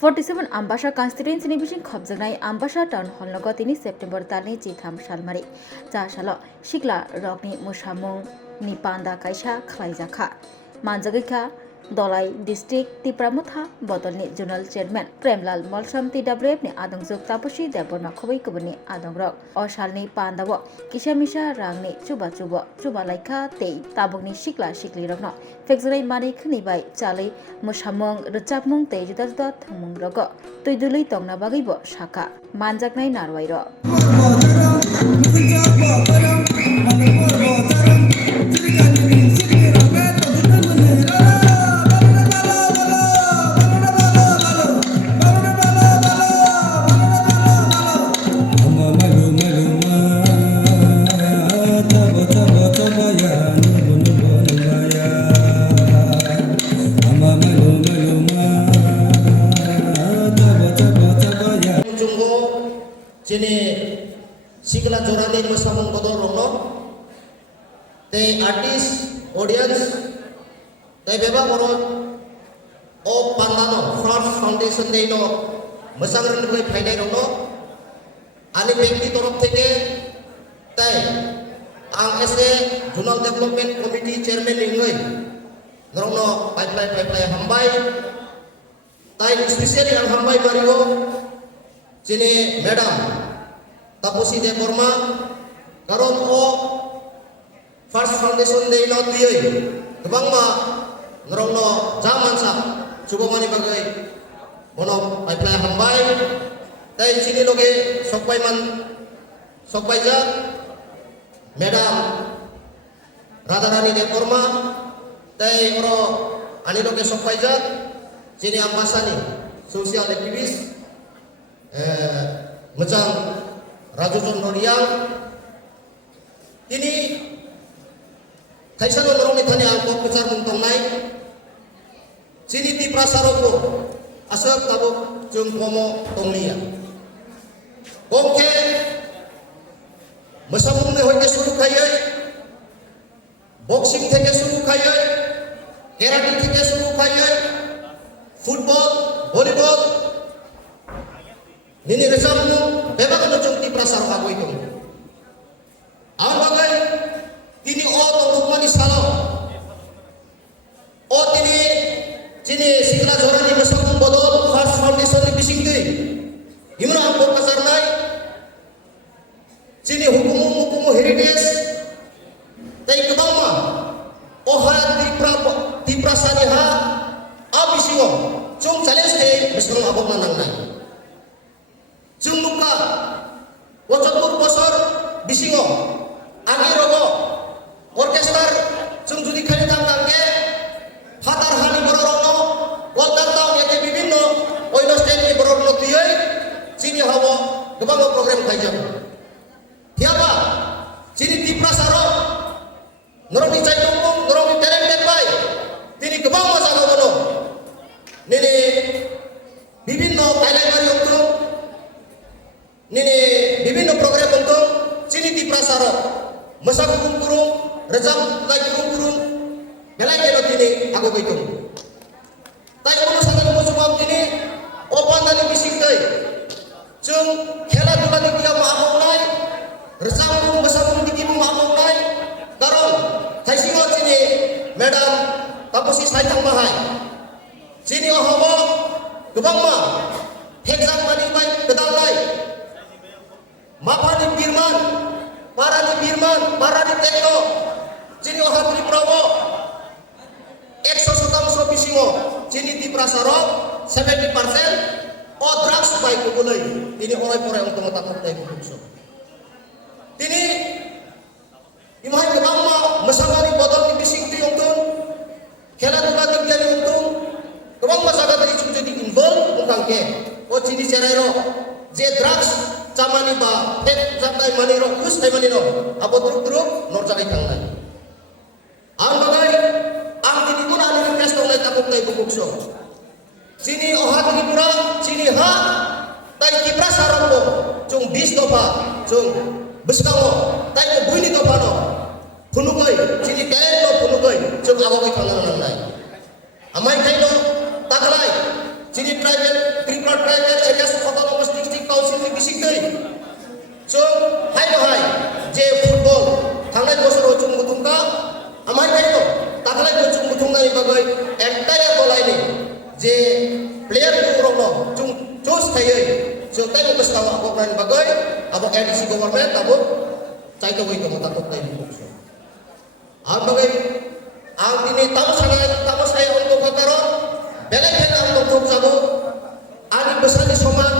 47 Ambasha constituency ni bising khobjanai Ambasha town hall logo 3 September talni chitham salmari cha salo shikla rokni musamung ni panda kaisa khlaijaka manjagika Dolai District Tipramutha Botolni Journal Chairman Premlal Molsam TWF ni adongjuk tapusi deborma khobai kubuni adongrok osalni pandawo kisamisa rangni chuba laika tei tabukni sikla sikli rokno fekjrai mani khnibai chalai musamung rchapmung tei juda thangmung rogo tuidului tongna bagibo saka manjaknai narwai ro Sini sikla jorani musamung bodol rongno te artist audience te beba koro o pandano France Foundation de no musangren boi phaidai rongno ani ব্যক্তি তরফ থেকে তাই ang SE Zonal Development Committee Chairman lingoi rongno pipeline hambai tai especially ang hambai marigo sini madam tapusi de Burma karon o First Foundation de no tuyoi gebang ma ngrongno zaman sa subamani bagai mono pipeline hambai tai sini loge sokpai ja madam Radharani de Burma tai oro ani loge sokpai ja sini ambasani social activist macam Rajujon Noriang ini kaisa norong ni thani angkop pucar muntong nai sini ti prasaroko asap tabo jung pomo tonglia bongke masamung ne hoite suru khayai boxing theke suru khayai karate theke suru khayai football volleyball nini resamu beba kan cung ti prasaro aku itu ang bagay tini o tong mani salo o tini sikla jorani masang bodol First Foundation ni bising ti imna ang pasar nai tini hukumu heritage tai kebama o hayat ti prasani ha abisingo cung challenge te masang abok nanang nai Jung luka wajotur bosor bisingo agi rogo orkestar jung judi khani tangke hatar hani bororono kolkata yate bibinno oino state ni bororono tiyai sini hawo gebang program kajang tiapa sini diprasaro noroni caitungkung noroni talented bai tini gebang masago bono nini bibinno kailai mari untung nini bibinno program untuk sini di prasaro masak kurung rezam lagi kurung belai keno tini aku begitu tai kono sangat mo subam tini opan tani bising kai jung khela dula di dia maamong nai rezam kurung masak kurung di kimu maamong nai karon tai singo sini madam tapusi saitang mahai sini ohomo gebang ma hexam mani bai kedal nai Mapani Birman, Parani Tekno, Cini Ohatri Prawo, Exo Sotamso Bisingo, Cini Ti Prasaro, 70% o drugs by Kubulay, ini orai-orai untuk mengatakan dari Kubulso. Ini imah kebangma masangani bodol di bising ti untung, kela tulah tinggal untung, kebang masalah tadi cuma jadi involve tentang ke, o Cini Cerero, je drugs camani ba het zakai maniro kus kai maniro abo truk nor jakai kangai ang bagay ang tinikun ani request ngai takuk tai bukukso sini ohat ni pura sini ha tai kipra sarombo cung bis dopa cung beskawo tai ko buini dopa no punugai sini kaen no punugai cung abo kai kangai nai amai kai no taklai Chini tribal, Tripura tribal, against autonomous district council ni bisik dari. So, hai no hai, je football, thangai bosor ojung butungka, amai hai no, taklai ojung butungka ni bagai, entire bolai ni, je player tu orang no, jos thayai, so tay mo basta ako ni bagai, abo NDC government, abo cai to wei to mata to tay ni. Ang bagai, ang ini tamu saya untuk kotoran. Belai kena untuk jago, ani besar ni soman,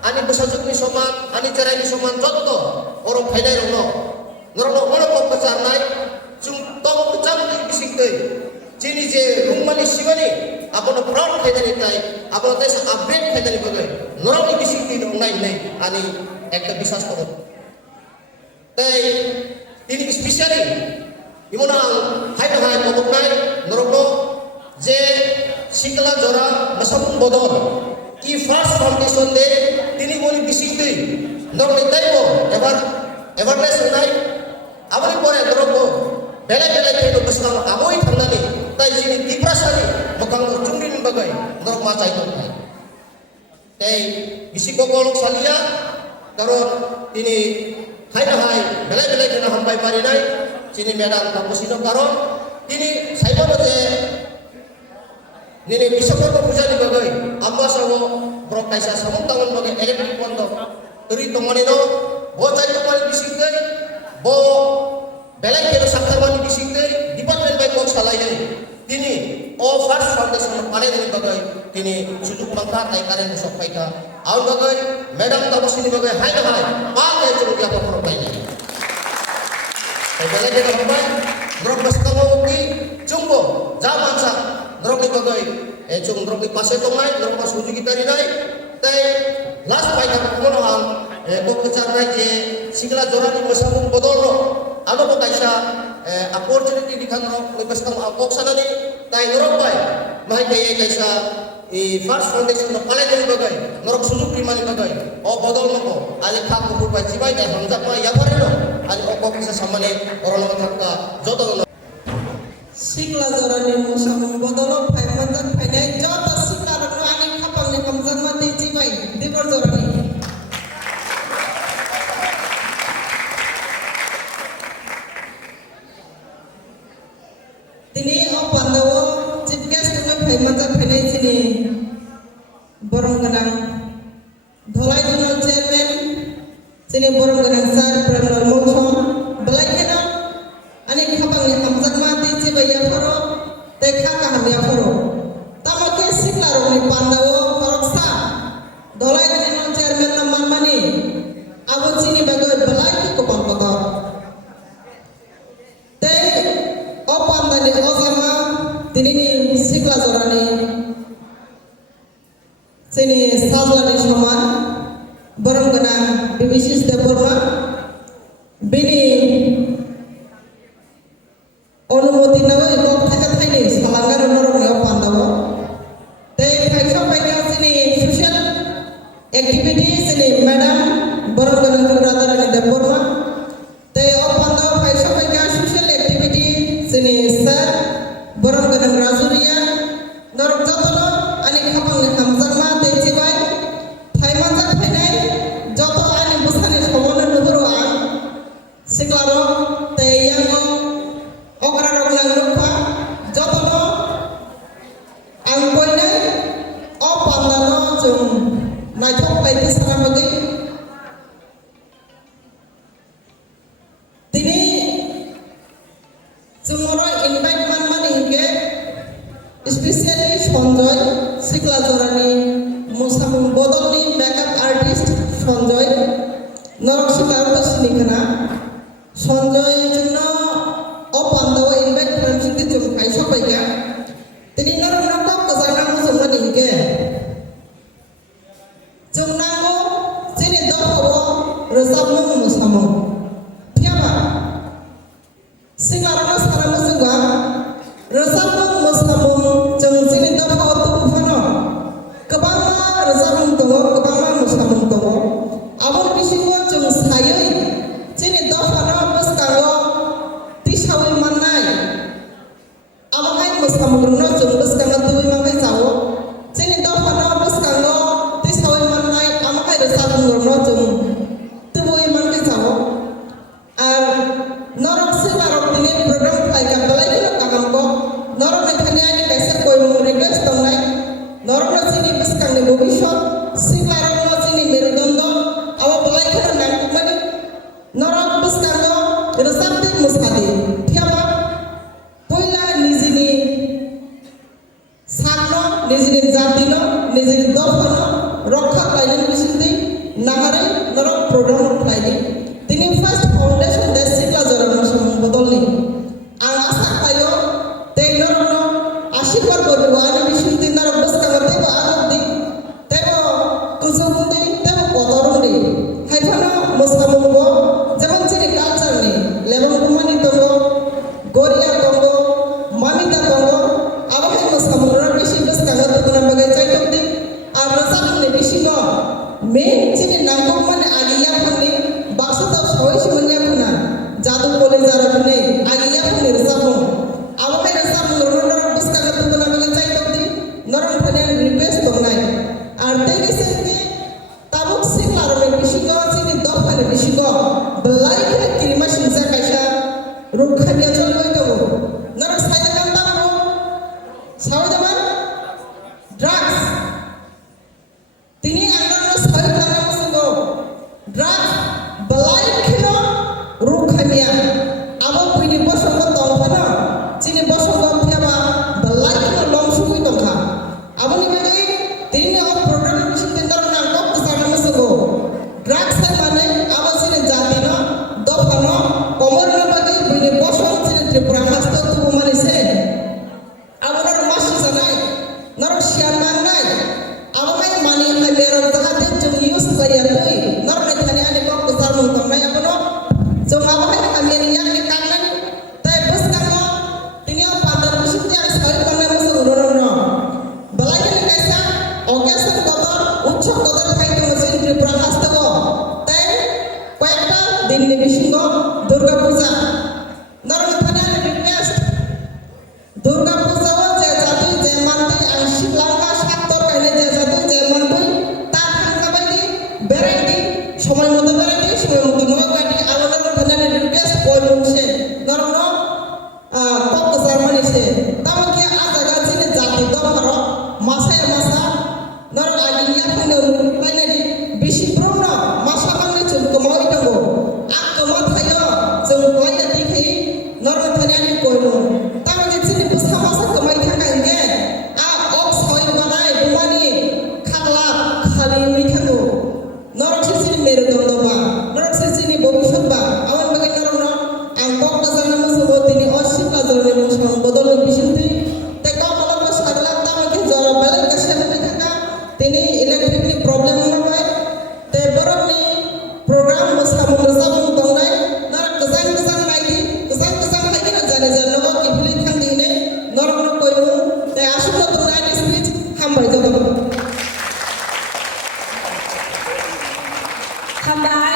ani besar ni soman, ani cerai ni soman contoh orang kaya orang mana kau besar naik, tong kecam ni bisik tu, cini je rumah ni siapa ni, apa nak proud kaya ni tay, apa nak tes upgrade kaya ni bagai, orang ni bisik ni orang naik, ani ekta bisas kau, tay ini spesial ni, imana hai motor naik, orang je Sikla Jora Masabun Bodor ki first foundation de tini boli bisik tu ndor nitai bo awareness nai abari pore ndorobo bele ke besang amoi thandani tai jini diprasani bokang chungrin bagai ndor ma chai to tai bisik ko kolok salia karon tini hai bele ke na hambai pari nai chini medan tapusino karon tini saibo je Nini bisa kau puja di bagai, amba sawo brok kaisa samung tangan bagai elektrik pondok, teri tongani no, bo cai tongani bising deh, bo belai kero sakar mani bising deh, department by kok salah ini, tini o first foundation paling ini bagai, tini sudut mangkat naik karen besok paika, aun bagai, medang tabos ini bagai, hai, pakai cuma dia apa brok ini, belai kero bagai, brok bersama uki, jumbo, zaman sa. Drop ni bagai, drop ni pasai tongai, drop pas uji kita ni nai, tay last pai kami kono hang, kok kecar nai je, sikla jorani masabung bodol ro, ano po kaisa, opportunity di kan ro, lepas kang akok sana ni, tay drop pai, mahai kaya kaisa, first foundation no paling ni bagai, norok sujuk lima ni bagai, bodol no ko, ali khak kupur pai cibai, tay hamzat pai yapare no, ali okok bisa sama ni, orang nama thakka, jodoh no. Sikla Jorani Musabung Bodolo Pai Manjan Pai Nai Jota Sikla Rani Kapang ni Kamjan Mati Cibai Dibor Jorani Tini o Pandawo Chief Guest Tuna Pai Manjan Pai Nai Cini Borong Ganang Dholai Junal Chairman Cini Borong Ganang Sar Pranal Mongsom Belai Kena Ani Kapang ni Kamjan Mati Cibai ya Foro Tekha kaham ya Foro Tama ke Sikla Rani Pandawo Koroksa Dholai Junal Chairman Naman Mani Abo Cini Bagai Belai Ki Kopang Kotor Te O Pandani Ozama Tini Sikla Jorani Sini Sajlani Shoman Borong Ganang Bibisis Deborma Bini অনুমতি নয় কত থেকে tiny সালাঙ্গার নরম নিও পান্দাবো তে ফাইসা ফাইনা সিনি social activity সিনি madam বরগন রাদারানি Debbarma তে ও পান্দাবো ফাইসা ফাইনা social activity সিনি sir বরগন Rajuria নরক যতন আনি খাপাংনি হামজামা তে চিবাই থাইমানজা ফাইনাই যত আনি বুসানি সমনে নবরো আ সিকলারো তে Yango Okra roglang lupa, jotono, angkoinai, opandano jung, naikok lagi sana bagi. Tini, semua invite man hingga, especially Sonjoy, Sikla Jorani, Musabung Bodol ni makeup artist Sonjoy, norok sikar tu sini kena, Sonjoy jungno. Pandawa invite friends di jum kai sopai ka tini naro nakok kesana musuh nih ke jum namo sini doho resap musamu siapa singarana sana musuh gua resap musamu jum sini doho tu fano kebangga resap musamu kebangga musamu tuh abon bisingwa jum sayoi sini doho fano bus kanggo Sawi manai, amangai musamugruna jumpas kama tuwi mangai sawo, sini tahu mana no rokha klaini bisinti nahare norok program klaini tini first foundation de sikla jorano samung bodolni ang asa kayo te norok no ashirwad korbo ani bisinti norok baskamate ba agdi tebo kusundi tebo kotorundi haifano mosamungbo যেমন চিনি culture নেই লেবন কুমানি তঙ্গ গরিয়া তঙ্গ মামিতা তঙ্গ আবহাই মোসামুরা বেশি বেশ কাগজ তঙ্গ বাগে চাইতক দি আর রসামনে বেশি ন মে চিনি নাঙ্গক মানে আগিয়া ফন্নি বাক্সতা সবাই সমন্যা খুনা জাদু বলে যারা নেই আগিয়া ফন্নি রসামন আবহাই রসামন রনর বেশ কাগজ তঙ্গ বাগে চাইতক দি নরম ফনে রিকোয়েস্ট তঙ্গাই আর তাই গেছে tabuk siklar me bisingo chini dofane bisingo belai kene kirima sinsa kaisa rukhamia choloi dogo narak saida kan tamo saida man drugs tini angana sai kana musingo drugs belai kene rukhamia abo puini bosongo tongfana chini bosongo phiaba belai kene lomsugui tongkha abo ni bagi tini o program bisin tendar drugs মানে আবাসিনে জাতি না দফানো কমর না বাকি বিনে বসন চিনে ত্রিপুরা হাস্ত তুবু মানিছে আপনার মাসি জানাই নরক শিয়ার মাংনাই আবাই মানি হাই বেরর জাহাতে जों ইউজ করিয়া তুই নরক থানে আনি কক জার মন তংনাই আপনো जों আবাই হামিয়ানি ইয়ানি কাংনাই তাই বস কাঙ্গ তিনিও পাদার বিশুতে আর সই কামনে মসে উরন বলাই কেন কাইসা অকেশন কত উৎসব কত খাইতে মসে ত্রিপুরা হাস্ত দিনে বিসিঙ্গ দুর্গা পূজা নরম থানা রিকোয়েস্ট দুর্গা পূজা যে জাতি যে মানতে আং শিবলাঙ্গা সাতর কাইলে যে জাতি যে মানতে তার থাকা বাইদি বেরাইদি সময় মতো বেরাইদি সময় মতো নয় বাইদি আমাদের থানা রিকোয়েস্ট কইলুমছে নরম কত জার্মানিছে তাও কি আজাগা চিনে জাতি দফার মাসায় মাসা নরম আগিয়া থানে বাইনাদি বেশি প্রণ মাসা বাংলা চুল কমাই দঙ্গো जों गया देखि नरम थानानि कोइलो तामागे चिनि बुसा मासा कमाइ थाखायगे आ अक सय बनाय बुमानि खागला खालि मिथागो नरम सिनि मेरुदंडबा नरम सिनि भबिष्यतबा आवन बागे नरम न आं बक जानो मोसो दिनि असिका जरनि मोसं बदलनि बिसिंति ते कमला बसागला तामागे जरा बेले गासे मिथागा तिनि इलेक्ट्रिकनि प्रॉब्लेम होबाय ते बरकनि प्रोग्राम मोसामु रोजाबु दंनाय Hambai